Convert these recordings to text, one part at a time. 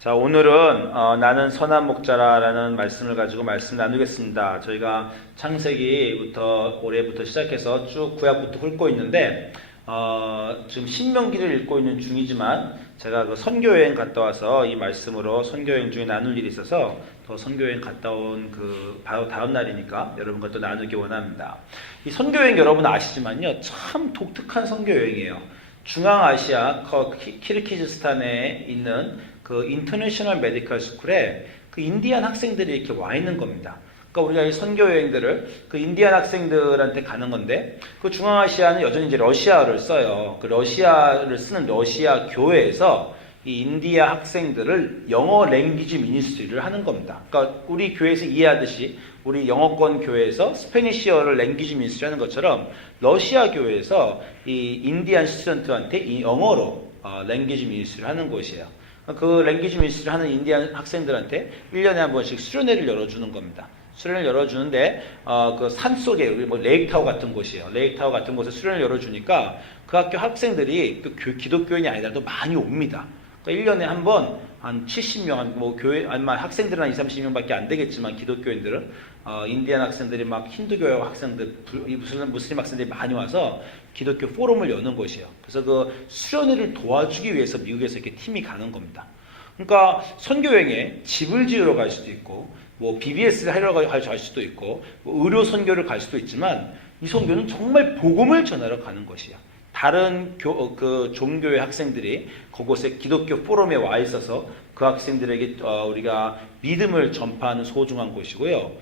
자, 오늘은 나는 선한 목자라라는 말씀을 가지고 말씀 나누겠습니다. 저희가 창세기부터 올해부터 시작해서 쭉 구약부터 훑고 있는데 지금 신명기를 읽고 있는 중이지만 제가 그 선교여행 갔다 와서 이 말씀으로 선교여행 중에 나눌 일이 있어서 더 선교여행 갔다 온 그 바로 다음 날이니까 여러분과 또 나누기 원합니다. 이 선교여행 여러분 아시지만요, 참 독특한 선교여행이에요. 중앙아시아 키르기즈스탄에 있는 그 인터내셔널 메디컬 스쿨에 그 인디안 학생들이 이렇게 와 있는 겁니다. 그러니까 우리가 이 선교 여행들을 그 인디안 학생들한테 가는 건데, 그 중앙아시아는 여전히 이제 러시아어를 써요. 그 러시아를 쓰는 러시아 교회에서 이 인디아 학생들을 영어 랭귀지 미니스트리를 하는 겁니다. 그러니까 우리 교회에서 이해하듯이 우리 영어권 교회에서 스페니시어를 랭귀지 미니스트리 하는 것처럼 러시아 교회에서 이 인디안 스튜던트한테 이 영어로 랭귀지 미니스트리를 하는 곳이에요. 그 랭귀지 미니스트리를 하는 인디안 학생들한테 1년에 한 번씩 수련회를 열어주는 겁니다. 수련을 열어주는데 그 산속에 우리 뭐 레이크타워 같은 곳이에요. 레이크타워 같은 곳에 수련을 열어주니까 그 학교 학생들이 그 기독교인이 아니라도 많이 옵니다. 그러니까 1년에 한 번 한 70명, 뭐 교회 아마 학생들은 한 20-30명밖에 안 되겠지만 기독교인들은 인디안 학생들이 막 힌두교 학생들, 무슬림 학생들이 많이 와서 기독교 포럼을 여는 곳이에요. 그래서 그 수련회를 도와주기 위해서 미국에서 이렇게 팀이 가는 겁니다. 그러니까 선교여행에 집을 지으러 갈 수도 있고, 뭐 BBS를 하러 갈 수도 있고, 뭐 의료 선교를 갈 수도 있지만 이 선교는 정말 복음을 전하러 가는 것이에요. 다른 그 종교의 학생들이 그곳에 기독교 포럼에 와 있어서 그 학생들에게 우리가 믿음을 전파하는 소중한 곳이고요.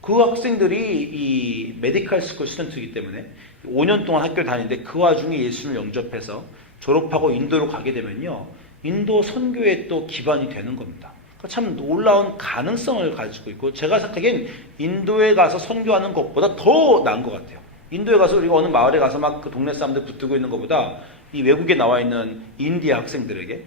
그 학생들이 이 메디컬 스쿨 스튜던트이기 때문에 5년 동안 학교를 다니는데 그 와중에 예수를 영접해서 졸업하고 인도로 가게 되면요, 인도 선교에 또 기반이 되는 겁니다. 그러니까 참 놀라운 가능성을 가지고 있고, 제가 생각하기엔 인도에 가서 선교하는 것보다 더 나은 것 같아요. 인도에 가서 우리가 어느 마을에 가서 막 그 동네 사람들 붙들고 있는 것보다 이 외국에 나와 있는 인디아 학생들에게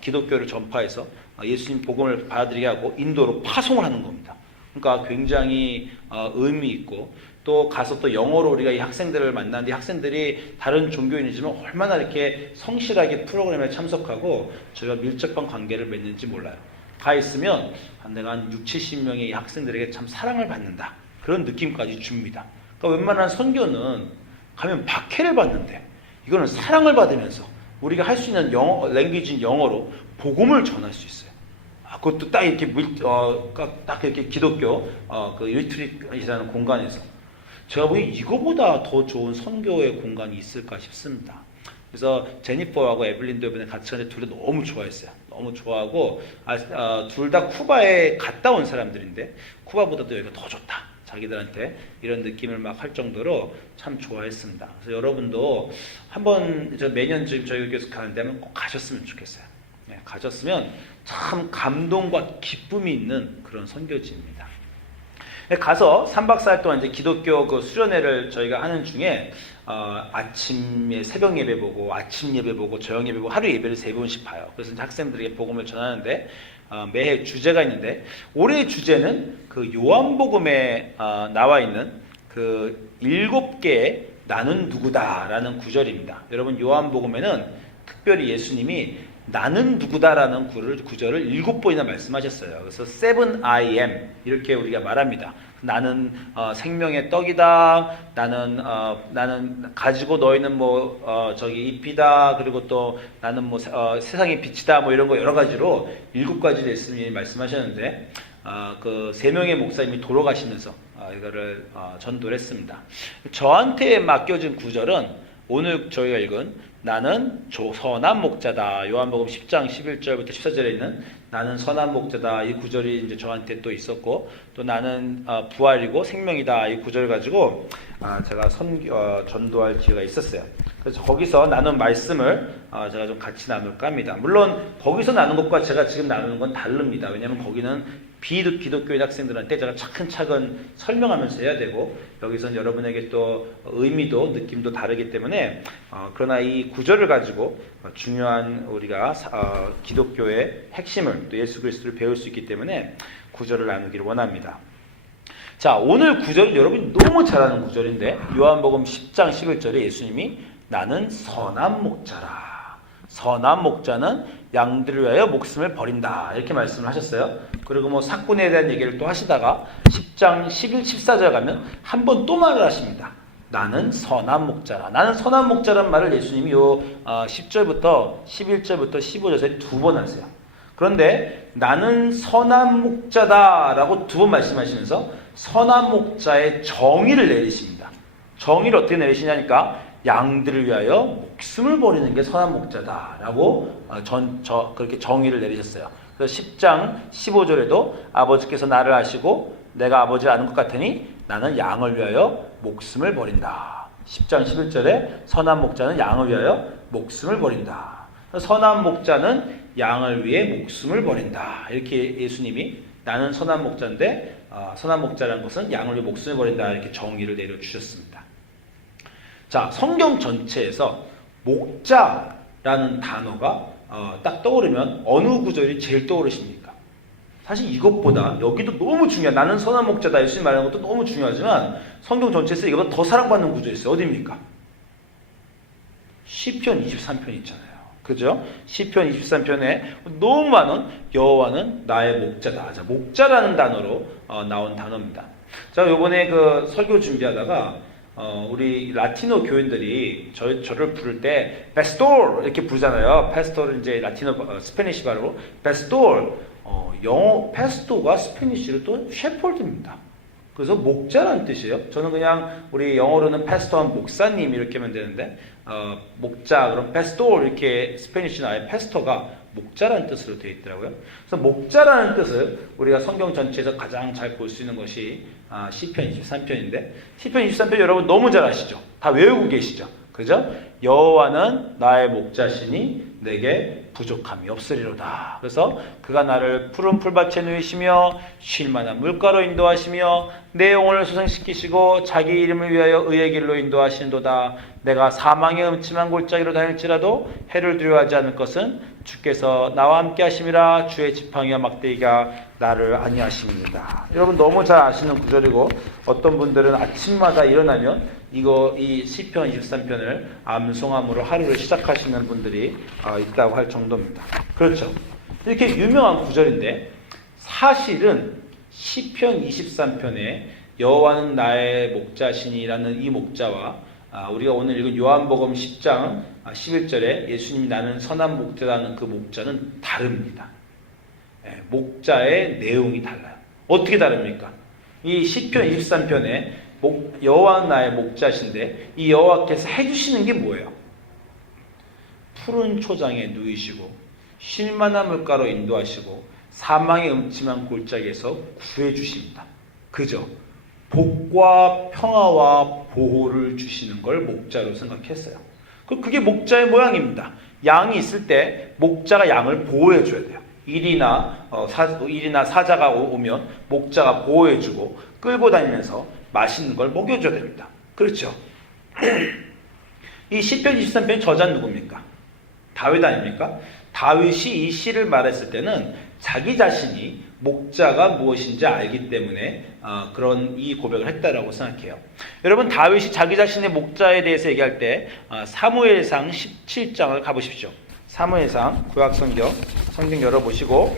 기독교를 전파해서 예수님 복음을 받아들이게 하고 인도로 파송을 하는 겁니다. 그러니까 굉장히 의미 있고, 또 가서 또 영어로 우리가 이 학생들을 만나는데, 학생들이 다른 종교인이지만 얼마나 이렇게 성실하게 프로그램에 참석하고 저희가 밀접한 관계를 맺는지 몰라요. 가 있으면 내가 한 60-70명의 이 학생들에게 참 사랑을 받는다, 그런 느낌까지 줍니다. 그러니까 웬만한 선교는 가면 박해를 받는데, 이거는 사랑을 받으면서 우리가 할 수 있는 영어, 랭귀지인 영어로 복음을 전할 수 있어요. 그것도 딱 이렇게 딱 이렇게 기독교 그 리트릿이라는 공간에서 제가 보기엔 이거보다 더 좋은 선교의 공간이 있을까 싶습니다. 그래서 제니퍼하고 에블린도 이번에 같이 갔는데 둘 다 너무 좋아했어요. 너무 좋아하고 둘 다 쿠바에 갔다 온 사람들인데 쿠바보다도 여기가 더 좋다, 자기들한테 이런 느낌을 막 할 정도로 참 좋아했습니다. 그래서 여러분도 한번 매년 지금 저희 교회에서 가는 데면 꼭 가셨으면 좋겠어요. 네, 가셨으면 참 감동과 기쁨이 있는 그런 선교지입니다. 네, 가서 3박 4일 동안 이제 기독교 그 수련회를 저희가 하는 중에 아침에 새벽 예배 보고, 아침 예배 보고, 저녁 예배 보고, 하루 예배를 3번씩 봐요. 그래서 이제 학생들에게 복음을 전하는데 매해 주제가 있는데, 올해의 주제는 그 요한복음에 나와 있는 그 7개의 나는 누구다라는 구절입니다. 여러분, 요한복음에는 특별히 예수님이 나는 누구다라는 구절을 7번이나 말씀하셨어요. 그래서 7 I am 이렇게 우리가 말합니다. 나는 생명의 떡이다. 나는 가지고 너희는 뭐 저기 잎이다. 그리고 또 나는 뭐 세상의 빛이다. 뭐 이런 거 여러 가지로 7가지 예수님이 말씀하셨는데, 그 3명의 목사님이 돌아가시면서 이거를 전도를 했습니다. 저한테 맡겨진 구절은 오늘 저희가 읽은 나는 선한 목자다, 요한복음 10장 11절부터 14절에 있는 나는 선한 목자다, 이 구절이 이제 저한테 또 있었고, 또 나는 부활이고 생명이다, 이 구절을 가지고 제가 전도할 기회가 있었어요. 그래서 거기서 나눈 말씀을 제가 좀 같이 나눌까 합니다. 물론 거기서 나눈 것과 제가 지금 나누는 건 다릅니다. 왜냐하면 거기는 기독교인 학생들한테 제가 차근차근 설명하면서 해야 되고, 여기서는 여러분에게 또 의미도 느낌도 다르기 때문에 그러나 이 구절을 가지고 중요한 우리가 기독교의 핵심을, 또 예수 그리스도를 배울 수 있기 때문에 구절을 나누기를 원합니다. 자, 오늘 구절은 여러분이 너무 잘 아는 구절인데, 요한복음 10장 11절에 예수님이 나는 선한 목자라. 선한 목자는 양들을 위하여 목숨을 버린다. 이렇게 말씀을 하셨어요. 그리고 뭐 사꾼에 대한 얘기를 또 하시다가 10장 11, 14절 가면 한 번 또 말을 하십니다. 나는 선한 목자라. 나는 선한 목자란 말을 예수님이 요 10절부터 11절부터 15절에 두 번 하세요. 그런데 나는 선한 목자다라고 두 번 말씀하시면서 선한 목자의 정의를 내리십니다. 정의를 어떻게 내리시냐니까 양들을 위하여 목숨을 버리는 게 선한 목자다라고 그렇게 정의를 내리셨어요. 그래서 10장 15절에도 아버지께서 나를 아시고 내가 아버지를 아는 것 같으니 나는 양을 위하여 목숨을 버린다. 10장 11절에 선한 목자는 양을 위하여 목숨을 버린다. 선한 목자는 양을 위해 목숨을 버린다. 이렇게 예수님이 나는 선한 목자인데 선한 목자라는 것은 양을 위해 목숨을 버린다. 이렇게 정의를 내려주셨습니다. 자, 성경 전체에서 목자라는 단어가 딱 떠오르면 어느 구절이 제일 떠오르십니까? 사실 이것보다 여기도 너무 중요한 나는 선한 목자다 예수님 말하는 것도 너무 중요하지만 성경 전체에서 이거보다 더 사랑받는 구절이 있어요. 어디입니까? 시편 23편 있잖아요. 그죠? 시편 23편에 너무 많은 여호와는 나의 목자다. 자, 목자라는 단어로 나온 단어입니다. 자, 요번에 그 설교 준비하다가 우리 라티노 교인들이 저를 부를 때 페스토르 이렇게 부르잖아요. 페스토르 이제 라티노 스페니시 발음으로 페스토르. 영어 페스토가 스페니시로 또 셰퍼드입니다. 그래서 목자라는 뜻이에요. 저는 그냥 우리 영어로는 페스토한 목사님 이렇게 하면 되는데 목자 그럼 페스토 이렇게 스페니시는 아예 페스토가 목자라는 뜻으로 되어 있더라고요. 그래서 목자라는 뜻을 우리가 성경 전체에서 가장 잘 볼 수 있는 것이 시편 23편인데 시편 23편 여러분 너무 잘 아시죠? 다 외우고 계시죠? 그죠? 여호와는 나의 목자시니 내게 부족함이 없으리로다. 그래서 그가 나를 푸른 풀밭에 누이시며 쉴 만한 물가로 인도하시며 내 영혼을 소생시키시고 자기 이름을 위하여 의의 길로 인도하시는도다. 내가 사망의 음침한 골짜기로 다닐지라도 해를 두려워하지 않을 것은 주께서 나와 함께 하심이라. 주의 지팡이와 막대기가 나를 안위하십니다. 여러분 너무 잘 아시는 구절이고 어떤 분들은 아침마다 일어나면 이 시편 23편을 암송함으로 하루를 시작하시는 분들이 있다고 할 정도입니다. 그렇죠. 이렇게 유명한 구절인데 사실은 시편 23편에 여호와는 나의 목자시니라는 이 목자와 우리가 오늘 읽은 요한복음 10장 11절에 예수님이 나는 선한 목자라는 그 목자는 다릅니다. 목자의 내용이 달라요. 어떻게 다릅니까? 이 시편 23편에 여호와는 나의 목자신데 이 여호와께서 해주시는 게 뭐예요? 푸른 초장에 누이시고 쉴만한 물가로 인도하시고 사망의 음침한 골짜기에서 구해주십니다. 그죠? 복과 평화와 보호를 주시는 걸 목자로 생각했어요. 그게 목자의 모양입니다. 양이 있을 때 목자가 양을 보호해줘야 돼요. 일이나 사자가 오면 목자가 보호해주고 끌고 다니면서 맛있는 걸 먹여줘야 됩니다. 그렇죠? 이 시편 23편 저자는 누굽니까? 다윗 아닙니까? 다윗이 이 시를 말했을 때는 자기 자신이 목자가 무엇인지 알기 때문에 그런 이 고백을 했다라고 생각해요. 여러분 다윗이 자기 자신의 목자에 대해서 얘기할 때 사무엘상 17장을 가보십시오. 사무엘상 구약성경 성경 열어보시고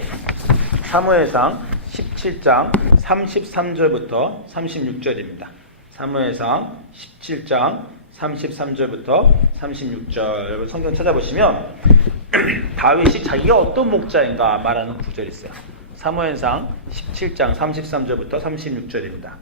사무엘상 17장 33절부터 36절입니다. 사무엘상 17장 33절부터 36절 여러분 성경 찾아보시면 다윗이 자기가 어떤 목자인가 말하는 구절이 있어요. 사무엘상 17장 33절부터 36절입니다.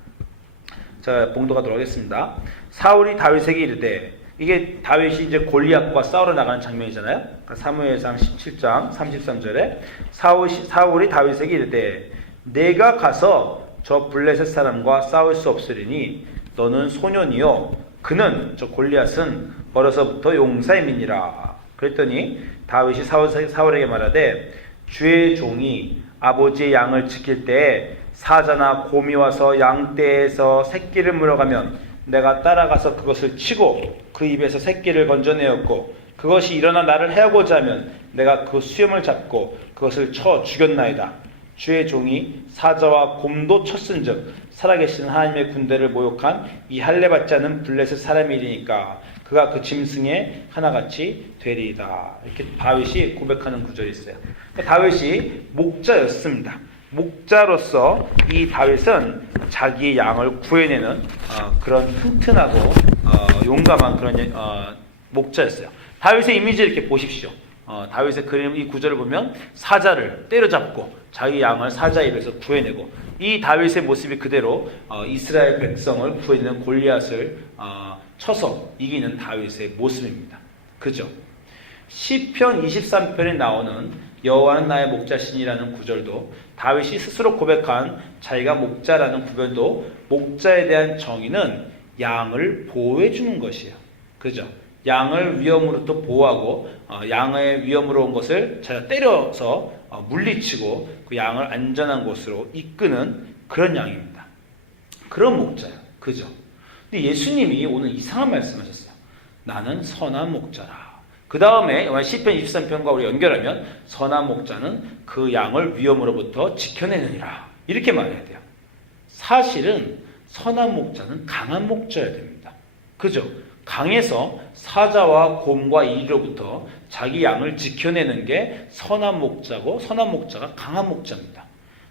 자, 봉독하도록 하겠습니다. 사울이 다윗에게 이르되 이게 다윗이 이제 골리앗과 싸우러 나가는 장면이잖아요. 사무엘상 17장 33절에 사울이 다윗에게 이르되 내가 가서 저 블레셋 사람과 싸울 수 없으리니 너는 소년이요 그는 저 골리앗은 어려서부터 용사의 민이라. 그랬더니 다윗이 사울에게 말하되 주의 종이 아버지의 양을 지킬 때에 사자나 곰이 와서 양떼에서 새끼를 물어가면 내가 따라가서 그것을 치고 그 입에서 새끼를 건져내었고 그것이 일어나 나를 해하고자 하면 내가 그 수염을 잡고 그것을 쳐 죽였나이다. 주의 종이 사자와 곰도 쳤은즉 살아계신 하나님의 군대를 모욕한 이 할례받지 않은 블레셋 사람이니까 그가 그 짐승의 하나같이 되리이다. 이렇게 다윗이 고백하는 구절이 있어요. 다윗이 목자였습니다. 목자로서 이 다윗은 자기의 양을 구해내는 그런 튼튼하고 용감한 그런 목자였어요. 다윗의 이미지를 이렇게 보십시오. 다윗의 그림 이 구절을 보면 사자를 때려잡고 자기 양을 사자 입에서 구해내고, 이 다윗의 모습이 그대로 이스라엘 백성을 구해내는 골리앗을 쳐서 이기는 다윗의 모습입니다. 그죠? 시편 23편에 나오는 여호와는 나의 목자시니라는 구절도 다윗이 스스로 고백한 자기가 목자라는 구별도 목자에 대한 정의는 양을 보호해 주는 것이에요. 그죠? 양을 위험으로부터 보호하고 양의 위험으로 온 것을 자기가 때려서 물리치고 그 양을 안전한 곳으로 이끄는 그런 양입니다. 그런 목자예요. 그죠? 근데 예수님이 오늘 이상한 말씀하셨어요. 나는 선한 목자라. 그 다음에 시편 23편과 우리 연결하면 선한 목자는 그 양을 위험으로부터 지켜내느니라. 이렇게 말해야 돼요. 사실은 선한 목자는 강한 목자여야 됩니다. 그죠? 강해서 사자와 곰과 이리로부터 자기 양을 지켜내는 게 선한 목자고, 선한 목자가 강한 목자입니다.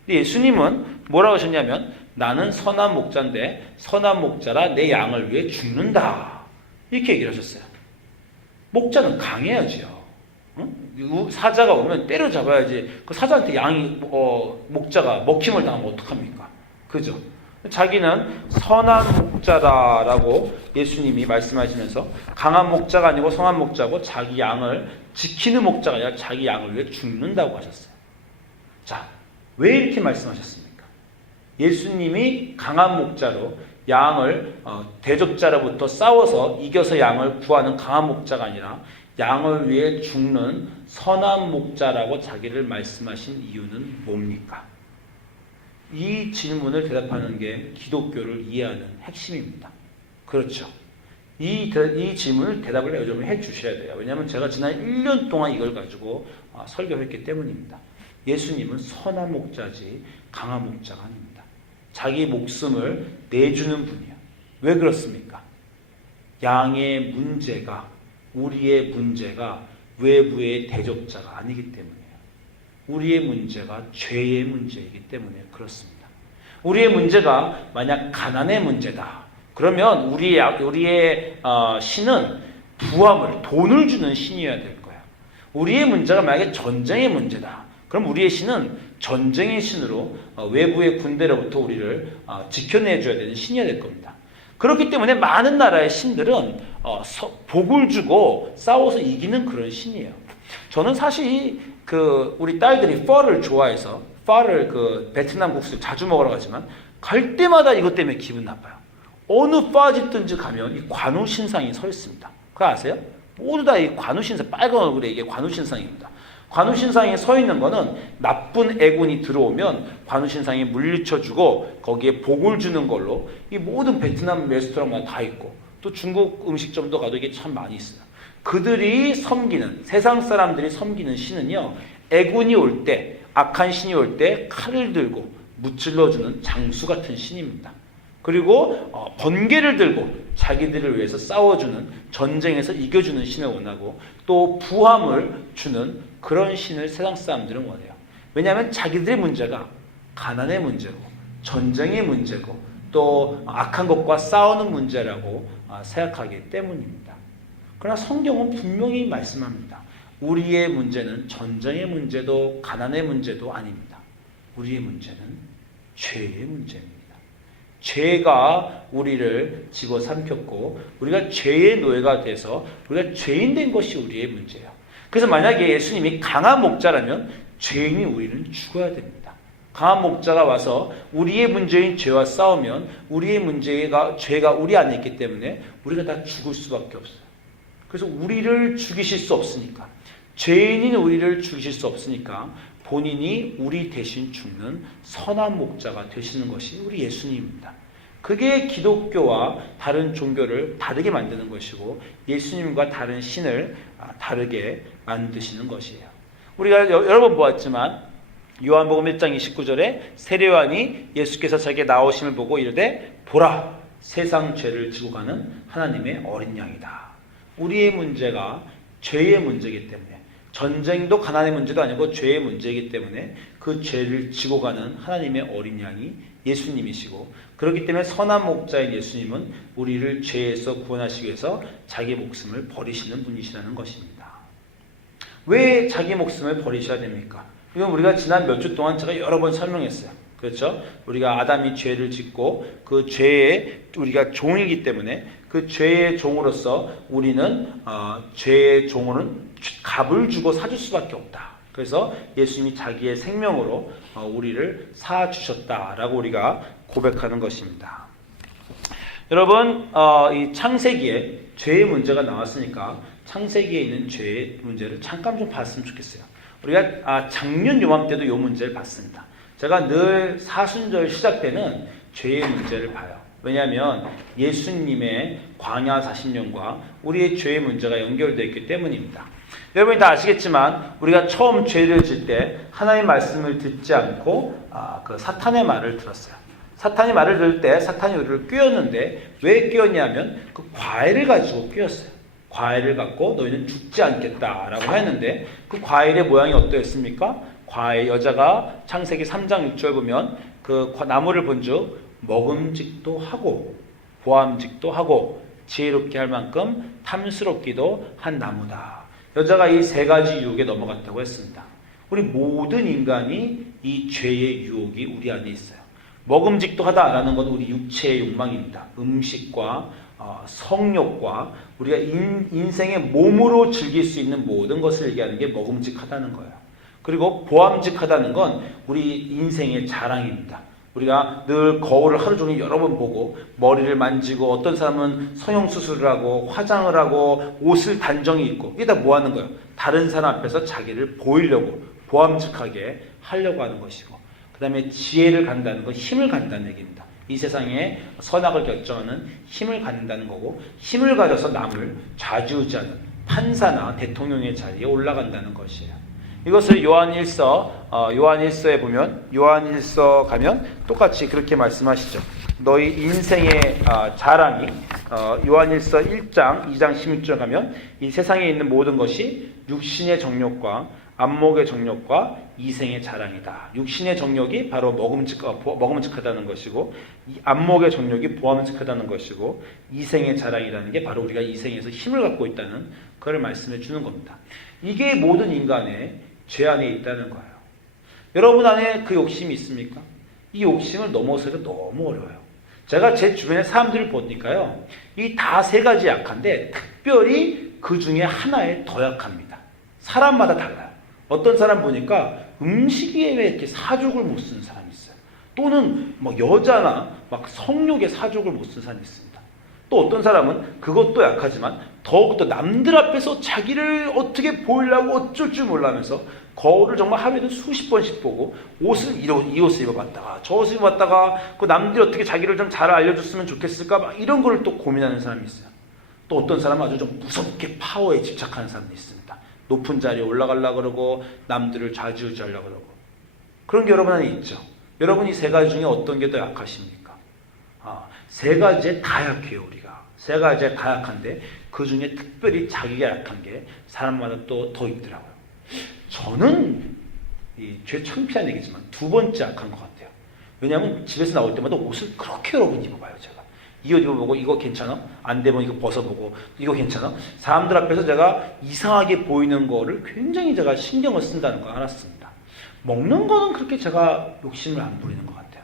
근데 예수님은 뭐라고 하셨냐면 나는 선한 목자인데 선한 목자라 내 양을 위해 죽는다. 이렇게 얘기를 하셨어요. 목자는 강해야지요. 응? 사자가 오면 때려잡아야지. 그 사자한테 양이 목자가 먹힘을 당하면 어떡합니까? 그죠? 자기는 선한 목자다라고 예수님이 말씀하시면서 강한 목자가 아니고 선한 목자고 자기 양을 지키는 목자가 아니라 자기 양을 위해 죽는다고 하셨어요. 자, 왜 이렇게 말씀하셨습니까? 예수님이 강한 목자로 양을 대적자로부터 싸워서 이겨서 양을 구하는 강한 목자가 아니라 양을 위해 죽는 선한 목자라고 자기를 말씀하신 이유는 뭡니까? 이 질문을 대답하는 게 기독교를 이해하는 핵심입니다. 그렇죠. 이 질문을 대답을 여러분이 해 주셔야 돼요. 왜냐하면 제가 지난 1년 동안 이걸 가지고 설교했기 때문입니다. 예수님은 선한 목자지 강한 목자가 아닙니다. 자기 목숨을 내주는 분이에요. 왜 그렇습니까? 양의 문제가, 우리의 문제가 외부의 대적자가 아니기 때문이에요. 우리의 문제가 죄의 문제이기 때문에 그렇습니다. 우리의 문제가 만약 가난의 문제다. 그러면 우리의 신은 부함을, 돈을 주는 신이어야 될 거야. 우리의 문제가 만약에 전쟁의 문제다. 그럼 우리의 신은 전쟁의 신으로 외부의 군대로부터 우리를 지켜내줘야 되는 신이어야 될 겁니다. 그렇기 때문에 많은 나라의 신들은 복을 주고 싸워서 이기는 그런 신이에요. 저는 사실 우리 딸들이 펄을 좋아해서 펄을 베트남 국수 자주 먹으러 가지만 갈 때마다 이것 때문에 기분 나빠요. 어느 빠지든지 가면 이 관우 신상이 서 있습니다. 그거 아세요? 모두 다 이 관우 신상, 빨간 얼굴에 이게 관우 신상입니다. 관우 신상이 서 있는 거는 나쁜 애군이 들어오면 관우 신상이 물리쳐주고 거기에 복을 주는 걸로 이 모든 베트남 레스토랑마다 다 있고 또 중국 음식점도 가도 이게 참 많이 있어요. 그들이 섬기는, 세상 사람들이 섬기는 신은요, 애군이 올 때, 악한 신이 올 때 칼을 들고 무찔러주는 장수 같은 신입니다. 그리고 번개를 들고 자기들을 위해서 싸워주는, 전쟁에서 이겨주는 신을 원하고 또 부함을 주는 그런 신을 세상 사람들은 원해요. 왜냐하면 자기들의 문제가 가난의 문제고 전쟁의 문제고 또 악한 것과 싸우는 문제라고 생각하기 때문입니다. 그러나 성경은 분명히 말씀합니다. 우리의 문제는 전쟁의 문제도 가난의 문제도 아닙니다. 우리의 문제는 죄의 문제입니다. 죄가 우리를 집어삼켰고 우리가 죄의 노예가 돼서 우리가 죄인 된 것이 우리의 문제예요. 그래서 만약에 예수님이 강한 목자라면 죄인이 우리는 죽어야 됩니다. 강한 목자가 와서 우리의 문제인 죄와 싸우면 우리의 죄가 우리 안에 있기 때문에 우리가 다 죽을 수밖에 없어요. 그래서 우리를 죽이실 수 없으니까, 죄인인 우리를 죽이실 수 없으니까 본인이 우리 대신 죽는 선한 목자가 되시는 것이 우리 예수님입니다. 그게 기독교와 다른 종교를 다르게 만드는 것이고 예수님과 다른 신을 다르게 만드시는 것이에요. 우리가 여러 번 보았지만 요한복음 1장 29절에 세례요한이 예수께서 자기의 나오심을 보고 이르되 보라, 세상 죄를 지고 가는 하나님의 어린 양이다. 우리의 문제가 죄의 문제이기 때문에, 전쟁도 가난의 문제도 아니고 죄의 문제이기 때문에 그 죄를 지고 가는 하나님의 어린 양이 예수님이시고, 그렇기 때문에 선한 목자인 예수님은 우리를 죄에서 구원하시기 위해서 자기 목숨을 버리시는 분이시라는 것입니다. 왜 자기 목숨을 버리셔야 됩니까? 이건 우리가 지난 몇 주 동안 제가 여러 번 설명했어요. 그렇죠? 우리가 아담이 죄를 짓고 그 죄의 우리가 종이기 때문에 그 죄의 종으로서 우리는 죄의 종으로는 값을 주고 사줄 수밖에 없다. 그래서 예수님이 자기의 생명으로 우리를 사주셨다라고 우리가 고백하는 것입니다. 여러분, 이 창세기에 죄의 문제가 나왔으니까 창세기에 있는 죄의 문제를 잠깐 좀 봤으면 좋겠어요. 우리가 작년 요맘때도 이 문제를 봤습니다. 제가 늘 사순절 시작 때는 죄의 문제를 봐요. 왜냐하면 예수님의 광야 40년과 우리의 죄의 문제가 연결되어 있기 때문입니다. 여러분이 다 아시겠지만 우리가 처음 죄를 질 때 하나님의 말씀을 듣지 않고 그 사탄의 말을 들었어요. 사탄이 말을 들을 때 사탄이 우리를 꿰었는데 왜 꿰었냐면 그 과일을 가지고 꿰었어요. 과일을 갖고 너희는 죽지 않겠다라고 했는데 그 과일의 모양이 어떠했습니까? 과일, 여자가 창세기 3장 6절 보면 그 나무를 본즉 먹음직도 하고 보암직도 하고 지혜롭게 할 만큼 탐스럽기도 한 나무다. 여자가 이 세 가지 유혹에 넘어갔다고 했습니다. 우리 모든 인간이 이 죄의 유혹이 우리 안에 있어요. 먹음직도 하다라는 건 우리 육체의 욕망입니다. 음식과 성욕과 우리가 인생의 몸으로 즐길 수 있는 모든 것을 얘기하는 게 먹음직하다는 거예요. 그리고 보암직하다는 건 우리 인생의 자랑입니다. 우리가 늘 거울을 하루 종일 여러 번 보고 머리를 만지고 어떤 사람은 성형수술을 하고 화장을 하고 옷을 단정히 입고 이게 다 뭐 하는 거예요? 다른 사람 앞에서 자기를 보이려고 보암직하게 하려고 하는 것이고, 그 다음에 지혜를 갖는다는 건 힘을 갖는다는 얘기입니다. 이 세상에 선악을 결정하는 힘을 갖는다는 거고, 힘을 가져서 남을 좌지우지하는 판사나 대통령의 자리에 올라간다는 것이에요. 이것을 요한일서에 보면, 요한일서 가면 똑같이 그렇게 말씀하시죠. 너희 인생의 자랑이 요한일서 1장 2장 16절 가면 이 세상에 있는 모든 것이 육신의 정욕과 안목의 정욕과 이생의 자랑이다. 육신의 정욕이 바로 먹음직하다는 것이고, 이 안목의 정욕이 보암직하다는 것이고, 이생의 자랑이라는 게 바로 우리가 이생에서 힘을 갖고 있다는 그걸 말씀해 주는 겁니다. 이게 모든 인간의 죄 안에 있다는 거예요. 여러분 안에 그 욕심이 있습니까? 이 욕심을 넘어서기가 너무 어려워요. 제가 제 주변의 사람들을 보니까요, 이 다 세 가지 약한데 특별히 그 중에 하나에 더 약합니다. 사람마다 달라요. 어떤 사람 보니까 음식에 왜 이렇게 사족을 못 쓰는 사람이 있어요. 또는 막 여자나 막 성욕에 사족을 못 쓰는 사람이 있습니다. 또 어떤 사람은 그것도 약하지만 더욱더 남들 앞에서 자기를 어떻게 보이려고 어쩔 줄 몰라면서 거울을 정말 하루에도 수십 번씩 보고 옷을 이 옷을 입어봤다가 저 옷을 입어봤다가 그 남들이 어떻게 자기를 좀 잘 알려줬으면 좋겠을까 막 이런 거를 또 고민하는 사람이 있어요. 또 어떤 사람은 아주 좀 무섭게 파워에 집착하는 사람도 있습니다. 높은 자리에 올라가려고 그러고 남들을 좌지우지하려고 그러고. 그런 게 여러분 안에 있죠. 여러분 이 세 가지 중에 어떤 게 더 약하십니까? 세 가지에 다 약해요. 우리가 세 가지에 다 약한데 그 중에 특별히 자기가 약한 게 사람마다 또 더 있더라고요. 저는 죄 창피한 얘기지만 두 번째 약한 것 같아요. 왜냐하면 집에서 나올 때마다 옷을 그렇게 여러 번 입어봐요. 제가 이 옷 입어보고 이거 괜찮아? 안 되면 이거 벗어보고 이거 괜찮아? 사람들 앞에서 제가 이상하게 보이는 거를 굉장히 제가 신경을 쓴다는 걸 알았습니다. 먹는 거는 그렇게 제가 욕심을 안 부리는 것 같아요.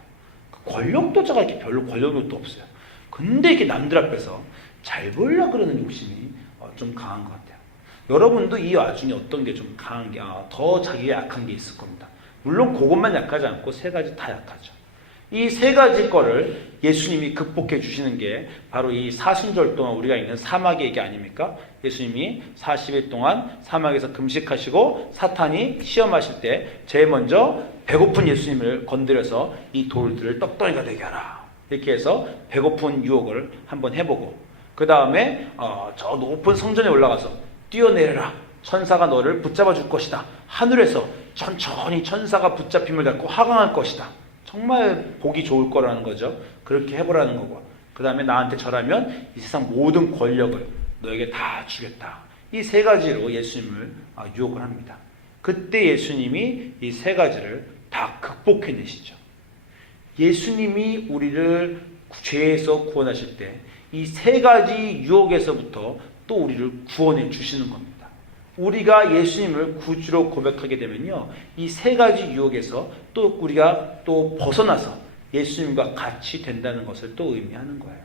권력도 제가 이렇게 별로 권력도 없어요. 근데 이렇게 남들 앞에서 잘 보이려고 그러는 욕심이 좀 강한 것 같아요. 여러분도 이 와중에 어떤 게 좀 강한 게, 더 자기가 약한 게 있을 겁니다. 물론 그것만 약하지 않고 세 가지 다 약하죠. 이 세 가지 거를 예수님이 극복해 주시는 게 바로 이 사순절 동안 우리가 있는 사막의 얘기 아닙니까? 예수님이 40일 동안 사막에서 금식하시고 사탄이 시험하실 때 제일 먼저 배고픈 예수님을 건드려서 이 돌들을 떡덩이가 되게 하라. 이렇게 해서 배고픈 유혹을 한번 해보고, 그 다음에 저 높은 성전에 올라가서 뛰어내려라. 천사가 너를 붙잡아 줄 것이다. 하늘에서 천천히 천사가 붙잡힘을 잡고 하강할 것이다. 정말 보기 좋을 거라는 거죠. 그렇게 해보라는 거고, 그 다음에 나한테 절하면 이 세상 모든 권력을 너에게 다 주겠다. 이 세 가지로 예수님을 유혹을 합니다. 그때 예수님이 이 세 가지를 다 극복해내시죠. 예수님이 우리를 죄에서 구원하실 때 이 세 가지 유혹에서부터 또 우리를 구원해 주시는 겁니다. 우리가 예수님을 구주로 고백하게 되면요, 이 세 가지 유혹에서 또 우리가 또 벗어나서 예수님과 같이 된다는 것을 또 의미하는 거예요.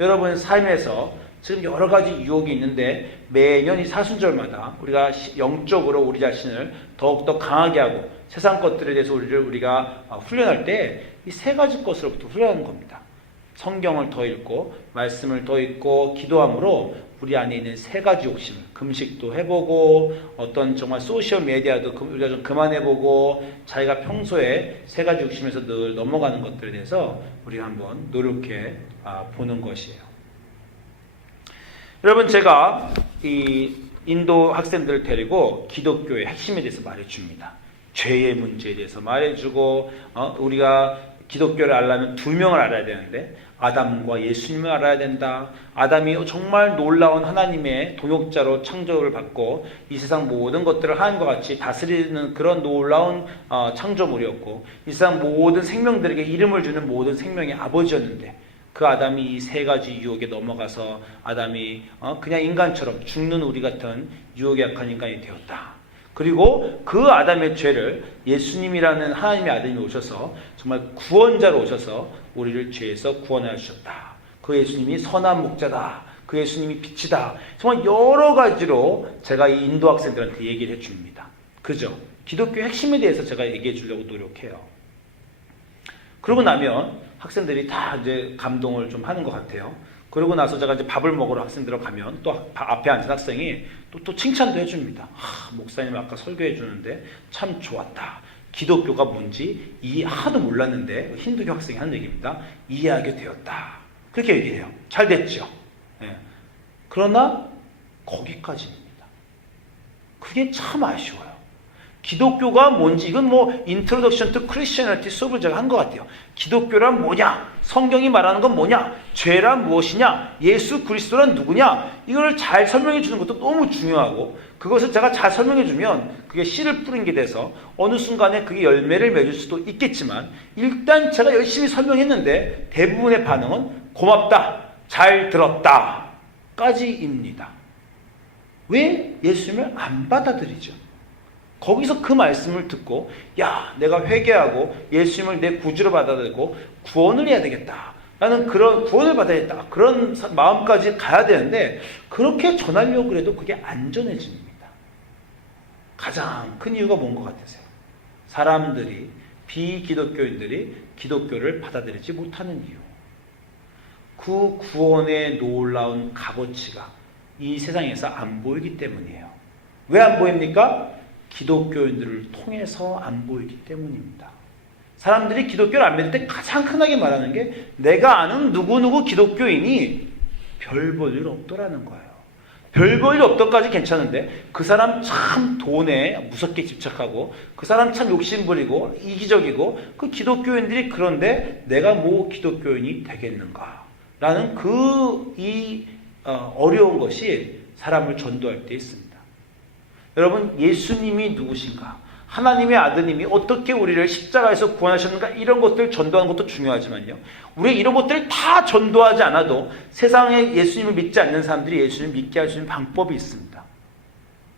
여러분 삶에서 지금 여러 가지 유혹이 있는데 매년 이 사순절마다 우리가 영적으로 우리 자신을 더욱더 강하게 하고 세상 것들에 대해서 우리가 훈련할 때 이 세 가지 것으로부터 훈련하는 겁니다. 성경을 더 읽고 말씀을 더 읽고 기도함으로 우리 안에 있는 세 가지 욕심을, 금식도 해보고 어떤 정말 소셜 미디어도 우리가 좀 그만해보고 자기가 평소에 세 가지 욕심에서 늘 넘어가는 것들에 대해서 우리가 한번 노력해 보는 것이에요. 여러분, 제가 이 인도 학생들을 데리고 기독교의 핵심에 대해서 말해줍니다. 죄의 문제에 대해서 말해주고 우리가 기독교를 알려면 두 명을 알아야 되는데 아담과 예수님을 알아야 된다. 아담이 정말 놀라운 하나님의 동역자로 창조를 받고 이 세상 모든 것들을 하나님과 같이 다스리는 그런 놀라운 창조물이었고 이 세상 모든 생명들에게 이름을 주는 모든 생명의 아버지였는데 그 아담이 이 세 가지 유혹에 넘어가서 아담이 그냥 인간처럼 죽는 우리 같은 유혹에 약한 인간이 되었다. 그리고 그 아담의 죄를 예수님이라는 하나님의 아들이 오셔서 정말 구원자로 오셔서 우리를 죄에서 구원해 주셨다. 그 예수님이 선한 목자다. 그 예수님이 빛이다. 정말 여러 가지로 제가 이 인도 학생들한테 얘기를 해줍니다. 그죠? 기독교 핵심에 대해서 제가 얘기해 주려고 노력해요. 그러고 나면 학생들이 다 이제 감동을 좀 하는 것 같아요. 그러고 나서 제가 이제 밥을 먹으러 학생들하고 가면 또 앞에 앉은 학생이 또 칭찬도 해줍니다. 목사님 아까 설교해 주는데 참 좋았다. 기독교가 뭔지 하나도 몰랐는데 힌두교 학생이 하는 얘기입니다. 이해하게 되었다. 그렇게 얘기해요. 잘 됐죠. 예. 그러나 거기까지입니다. 그게 참 아쉬워요. 기독교가 뭔지 이건 인트로덕션 투 크리스천리티 수업을 제가 한 것 같아요. 기독교란 뭐냐? 성경이 말하는 건 뭐냐? 죄란 무엇이냐? 예수 그리스도란 누구냐? 이걸 잘 설명해 주는 것도 너무 중요하고 그것을 제가 잘 설명해 주면 그게 씨를 뿌린 게 돼서 어느 순간에 그게 열매를 맺을 수도 있겠지만 일단 제가 열심히 설명했는데 대부분의 반응은 고맙다, 잘 들었다 까지입니다. 왜 예수님을 안 받아들이죠? 거기서 그 말씀을 듣고 내가 회개하고 예수님을 내 구주로 받아들이고 구원을 해야 되겠다 라는 그런 구원을 받아야겠다 그런 마음까지 가야 되는데 그렇게 전하려고 해도 그게 안 전해집니다. 가장 큰 이유가 뭔 것 같으세요? 사람들이 비기독교인들이 기독교를 받아들이지 못하는 이유. 그 구원의 놀라운 값어치가 이 세상에서 안 보이기 때문이에요. 왜 안 보입니까? 기독교인들을 통해서 안 보이기 때문입니다. 사람들이 기독교를 안 믿을 때 가장 흔하게 말하는 게 내가 아는 누구누구 기독교인이 별 볼 일 없더라는 거예요. 별 볼 일 없더까지 괜찮은데 그 사람 참 돈에 무섭게 집착하고 그 사람 참 욕심부리고 이기적이고 그 기독교인들이 그런데 내가 뭐 기독교인이 되겠는가 라는 어려운 것이 사람을 전도할 때 있습니다. 여러분, 예수님이 누구신가? 하나님의 아드님이 어떻게 우리를 십자가에서 구원하셨는가? 이런 것들 전도하는 것도 중요하지만요. 우리 이런 것들을 다 전도하지 않아도 세상에 예수님을 믿지 않는 사람들이 예수님을 믿게 할 수 있는 방법이 있습니다.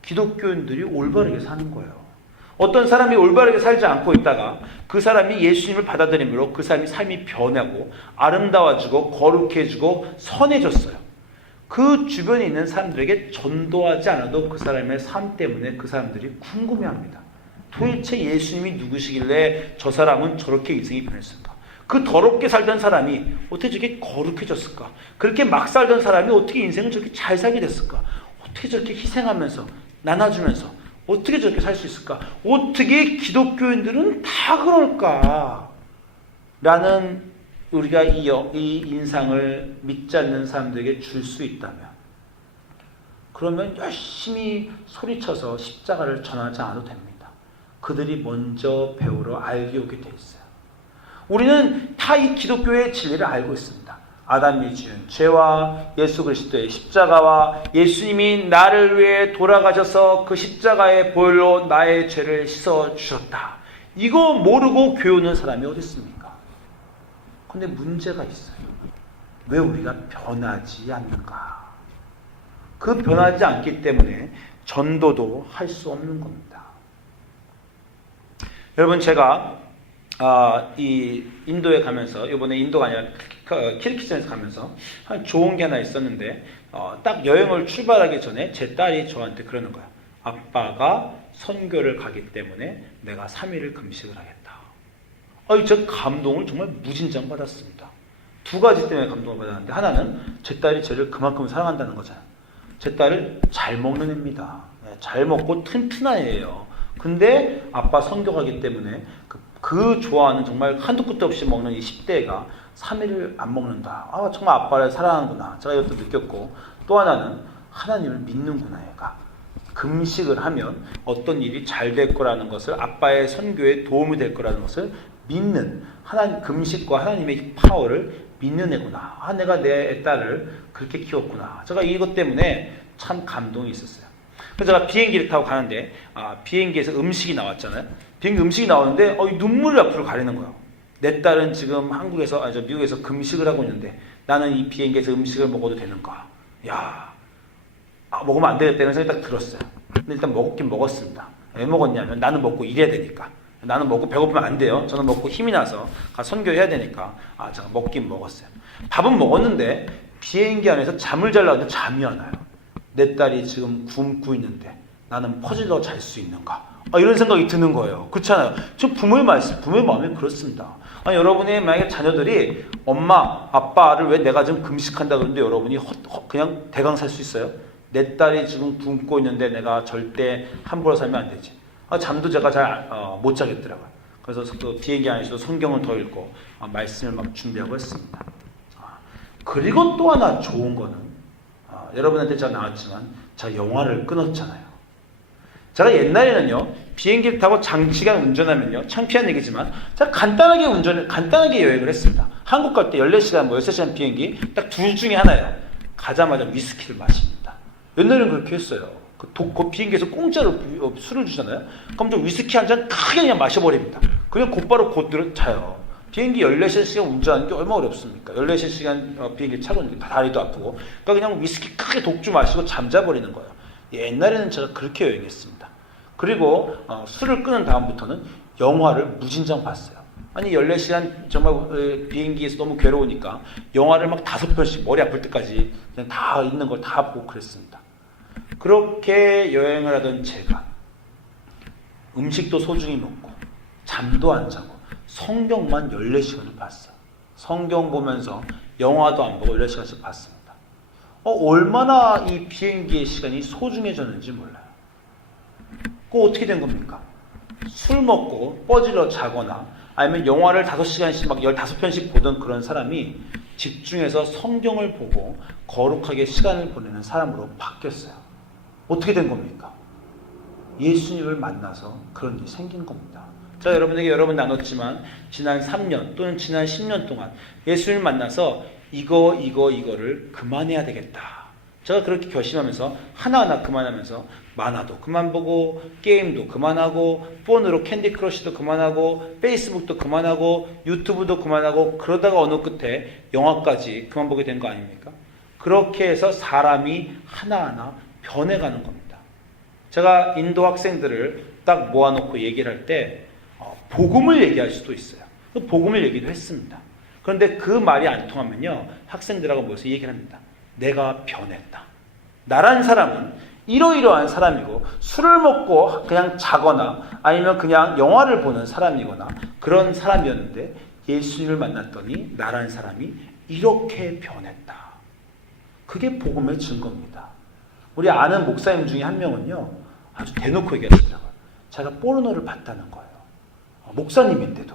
기독교인들이 올바르게 사는 거예요. 어떤 사람이 올바르게 살지 않고 있다가 그 사람이 예수님을 받아들임으로 그 사람이 삶이 변하고 아름다워지고 거룩해지고 선해졌어요. 그 주변에 있는 사람들에게 전도하지 않아도 그 사람의 삶 때문에 그 사람들이 궁금해합니다. 도대체 예수님이 누구시길래 저 사람은 저렇게 인생이 변했을까? 그 더럽게 살던 사람이 어떻게 저렇게 거룩해졌을까? 그렇게 막 살던 사람이 어떻게 인생을 저렇게 잘 살게 됐을까? 어떻게 저렇게 희생하면서 나눠주면서 어떻게 저렇게 살 수 있을까? 어떻게 기독교인들은 다 그럴까? 라는 우리가 이 인상을 믿지 않는 사람들에게 줄 수 있다면 그러면 열심히 소리쳐서 십자가를 전하지 않아도 됩니다. 그들이 먼저 배우러 알게 오게 돼 있어요. 우리는 다 이 기독교의 진리를 알고 있습니다. 아담이 지은 죄와 예수 그리스도의 십자가와 예수님이 나를 위해 돌아가셔서 그 십자가의 보혈로 나의 죄를 씻어주셨다. 이거 모르고 교회 오는 사람이 어디 있습니까? 근데 문제가 있어요. 왜 우리가 변하지 않는가? 그 변하지 않기 때문에 전도도 할 수 없는 겁니다. 여러분, 제가 이 인도에 가면서, 이번에 인도가 아니라 키르기스탄에서 가면서 한 좋은 게 하나 있었는데, 딱 여행을 출발하기 전에 제 딸이 저한테 그러는 거야. 아빠가 선교를 가기 때문에 내가 3일을 금식을 하겠다. 저 감동을 정말 무진장 받았습니다. 두 가지 때문에 감동을 받았는데, 하나는 제 딸이 저를 그만큼 사랑한다는 거잖아요. 제 딸을 잘 먹는 애입니다. 잘 먹고 튼튼한 애예요. 근데 아빠 선교 가기 때문에 그 좋아하는 정말 한두 끝도 없이 먹는 이 10대가 3일을 안 먹는다. 정말 아빠를 사랑하는구나. 제가 이것도 느꼈고, 또 하나는 하나님을 믿는구나. 얘가 금식을 하면 어떤 일이 잘 될 거라는 것을, 아빠의 선교에 도움이 될 거라는 것을 믿는, 하나님, 금식과 하나님의 파워를 믿는 애구나. 내가 내 딸을 그렇게 키웠구나. 제가 이것 때문에 참 감동이 있었어요. 그래서 제가 비행기를 타고 가는데, 비행기에서 음식이 나왔잖아요. 비행기 음식이 나오는데 눈물이 앞으로 가리는 거예요. 내 딸은 지금 미국에서 금식을 하고 있는데 나는 이 비행기에서 음식을 먹어도 되는가? 먹으면 안 되겠다는 생각이 딱 들었어요. 근데 일단 먹긴 먹었습니다. 왜 먹었냐면 나는 먹고 일해야 되니까. 나는 먹고 배고프면 안 돼요. 저는 먹고 힘이 나서 선교해야 되니까. 제가 먹긴 먹었어요. 밥은 먹었는데 비행기 안에서 잠을 자려고 잠이 안 와요. 내 딸이 지금 굶고 있는데 나는 퍼질러 잘 수 있는가? 이런 생각이 드는 거예요. 그렇잖아요. 저 부모의 마음이 그렇습니다. 여러분의 만약에 자녀들이 엄마, 아빠를 왜 내가 지금 금식한다 그러는데 여러분이 그냥 대강 살 수 있어요? 내 딸이 지금 굶고 있는데 내가 절대 함부로 살면 안 되지. 잠도 제가 잘 못 자겠더라고요. 그래서 그 비행기 안에서도 성경을 더 읽고 말씀을 막 준비하고 했습니다. 그리고 또 하나 좋은 거는 여러분한테 제가 나왔지만 제가 영화를 끊었잖아요. 제가 옛날에는요, 비행기를 타고 장시간 운전하면요, 창피한 얘기지만 제가 간단하게 여행을 했습니다. 한국 갈 때 14시간, 13시간 비행기 딱 둘 중에 하나예요. 가자마자 위스키를 마십니다. 옛날에는 그렇게 했어요. 그 비행기에서 공짜로 술을 주잖아요. 그럼 좀 위스키 한 잔 크게 그냥 마셔버립니다. 그냥 곧바로 곧들어 자요. 비행기 14시간 운전하는 게 얼마나 어렵습니까? 14시간 비행기 타고 있는 게 다리도 아프고. 그러니까 그냥 위스키 크게 독주 마시고 잠자버리는 거예요. 옛날에는 제가 그렇게 여행했습니다. 그리고 술을 끊은 다음부터는 영화를 무진장 봤어요. 14시간 정말 비행기에서 너무 괴로우니까 영화를 막 5편씩 머리 아플 때까지 그냥 다 있는 걸 다 보고 그랬습니다. 그렇게 여행을 하던 제가 음식도 소중히 먹고 잠도 안 자고 성경만 14시간을 봤어요. 성경 보면서 영화도 안 보고 14시간씩 봤습니다. 얼마나 이 비행기의 시간이 소중해졌는지 몰라요. 그거 어떻게 된 겁니까? 술 먹고 뻐질러 자거나 아니면 영화를 5시간씩 막 15편씩 보던 그런 사람이 집중해서 성경을 보고 거룩하게 시간을 보내는 사람으로 바뀌었어요. 어떻게 된 겁니까? 예수님을 만나서 그런 일이 생긴 겁니다. 제가 여러분에게 여러 번 나눴지만 지난 3년 또는 지난 10년 동안 예수님을 만나서 이거를 그만해야 되겠다. 제가 그렇게 결심하면서 하나하나 그만하면서 만화도 그만 보고 게임도 그만하고 폰으로 캔디 크러쉬도 그만하고 페이스북도 그만하고 유튜브도 그만하고 그러다가 어느 끝에 영화까지 그만 보게 된 거 아닙니까? 그렇게 해서 사람이 하나하나 변해가는 겁니다. 제가 인도 학생들을 딱 모아놓고 얘기를 할 때 복음을 얘기할 수도 있어요. 복음을 얘기도 했습니다. 그런데 그 말이 안 통하면요, 학생들하고 모여서 얘기를 합니다. 내가 변했다. 나란 사람은 이러이러한 사람이고 술을 먹고 그냥 자거나 아니면 그냥 영화를 보는 사람이거나 그런 사람이었는데 예수님을 만났더니 나란 사람이 이렇게 변했다. 그게 복음의 증거입니다. 우리 아는 목사님 중에 한 명은요, 아주 대놓고 얘기하시더라고요. 자기가 포르노를 봤다는 거예요. 목사님인데도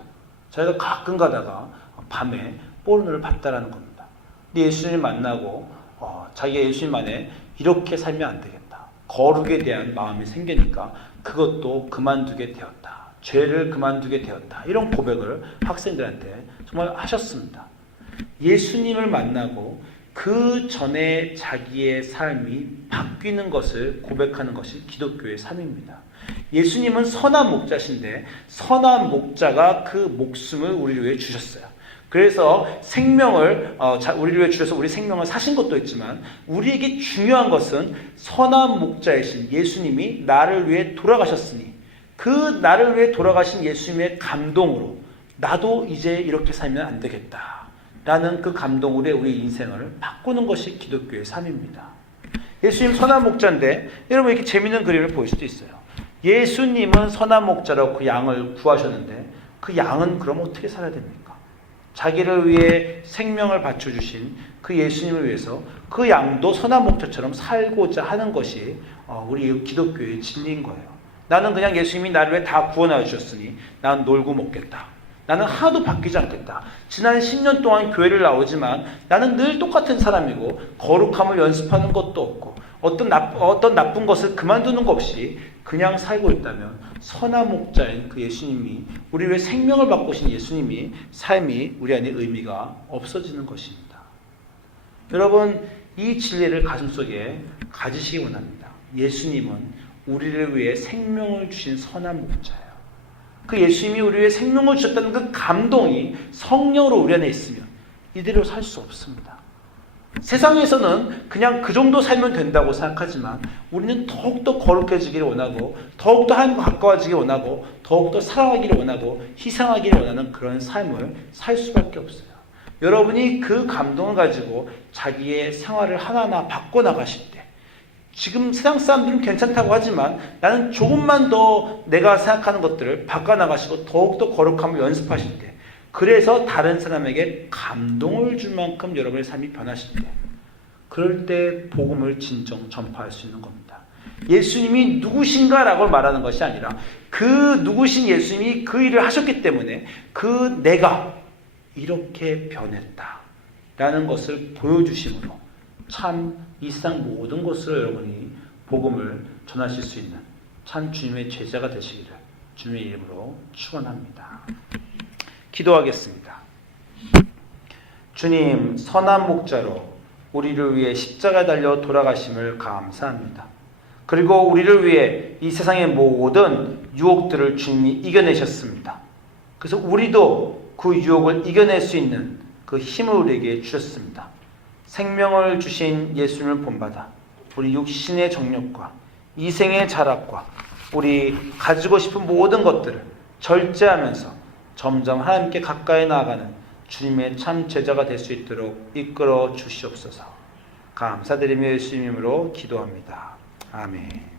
자기가 가끔 가다가 밤에 포르노를 봤다라는 겁니다. 근데 예수님을 만나고 자기가 예수님 안에 이렇게 살면 안 되겠다. 거룩에 대한 마음이 생기니까 그것도 그만두게 되었다. 죄를 그만두게 되었다. 이런 고백을 학생들한테 정말 하셨습니다. 예수님을 만나고 그 전에 자기의 삶이 바뀌는 것을 고백하는 것이 기독교의 삶입니다. 예수님은 선한 목자신데 선한 목자가 그 목숨을 우리를 위해 주셨어요. 그래서 생명을 우리를 위해 주셔서 우리 생명을 사신 것도 있지만 우리에게 중요한 것은 선한 목자이신 예수님이 나를 위해 돌아가셨으니 그 나를 위해 돌아가신 예수님의 감동으로 나도 이제 이렇게 살면 안 되겠다 라는 그 감동으로 우리 인생을 바꾸는 것이 기독교의 삶입니다. 예수님 선한 목자인데 여러분 이렇게 재밌는 그림을 볼 수도 있어요. 예수님은 선한 목자로 그 양을 구하셨는데 그 양은 그럼 어떻게 살아야 됩니까? 자기를 위해 생명을 바쳐주신 그 예수님을 위해서 그 양도 선한 목자처럼 살고자 하는 것이 우리 기독교의 진리인 거예요. 나는 그냥 예수님이 나를 위해 다 구원하여 주셨으니 나는 놀고 먹겠다. 나는 하나도 바뀌지 않겠다. 지난 10년 동안 교회를 나오지만 나는 늘 똑같은 사람이고 거룩함을 연습하는 것도 없고 어떤 나쁜 것을 그만두는 것 없이 그냥 살고 있다면 선한 목자인 그 예수님이 우리 위해 생명을 바꾸신 예수님이 삶이 우리 안에 의미가 없어지는 것입니다. 여러분 이 진리를 가슴속에 가지시기 원합니다. 예수님은 우리를 위해 생명을 주신 선한 목자예요. 그 예수님이 우리 위해 생명을 주셨다는 그 감동이 성령으로 우리 안에 있으면 이대로 살 수 없습니다. 세상에서는 그냥 그 정도 살면 된다고 생각하지만 우리는 더욱더 거룩해지기를 원하고 더욱더 하나님과 가까워지기를 원하고 더욱더 사랑하기를 원하고 희생하기를 원하는 그런 삶을 살 수밖에 없어요. 여러분이 그 감동을 가지고 자기의 생활을 하나하나 바꿔나가실 때 지금 세상 사람들은 괜찮다고 하지만 나는 조금만 더 내가 생각하는 것들을 바꿔나가시고 더욱더 거룩함을 연습하실 때 그래서 다른 사람에게 감동을 줄 만큼 여러분의 삶이 변하실 때 그럴 때 복음을 진정 전파할 수 있는 겁니다. 예수님이 누구신가라고 말하는 것이 아니라 그 누구신 예수님이 그 일을 하셨기 때문에 그 내가 이렇게 변했다라는 것을 보여주심으로 참 이 세상 모든 것으로 여러분이 복음을 전하실 수 있는 참 주님의 제자가 되시기를 주님의 이름으로 축원합니다. 기도하겠습니다. 주님, 선한 목자로 우리를 위해 십자가에 달려 돌아가심을 감사합니다. 그리고 우리를 위해 이 세상의 모든 유혹들을 주님이 이겨내셨습니다. 그래서 우리도 그 유혹을 이겨낼 수 있는 그 힘을 우리에게 주셨습니다. 생명을 주신 예수님을 본받아 우리 육신의 정욕과 이생의 자락과 우리 가지고 싶은 모든 것들을 절제하면서 점점 하나님께 가까이 나아가는 주님의 참 제자가 될 수 있도록 이끌어 주시옵소서. 감사드리며 예수님 이름으로 기도합니다. 아멘.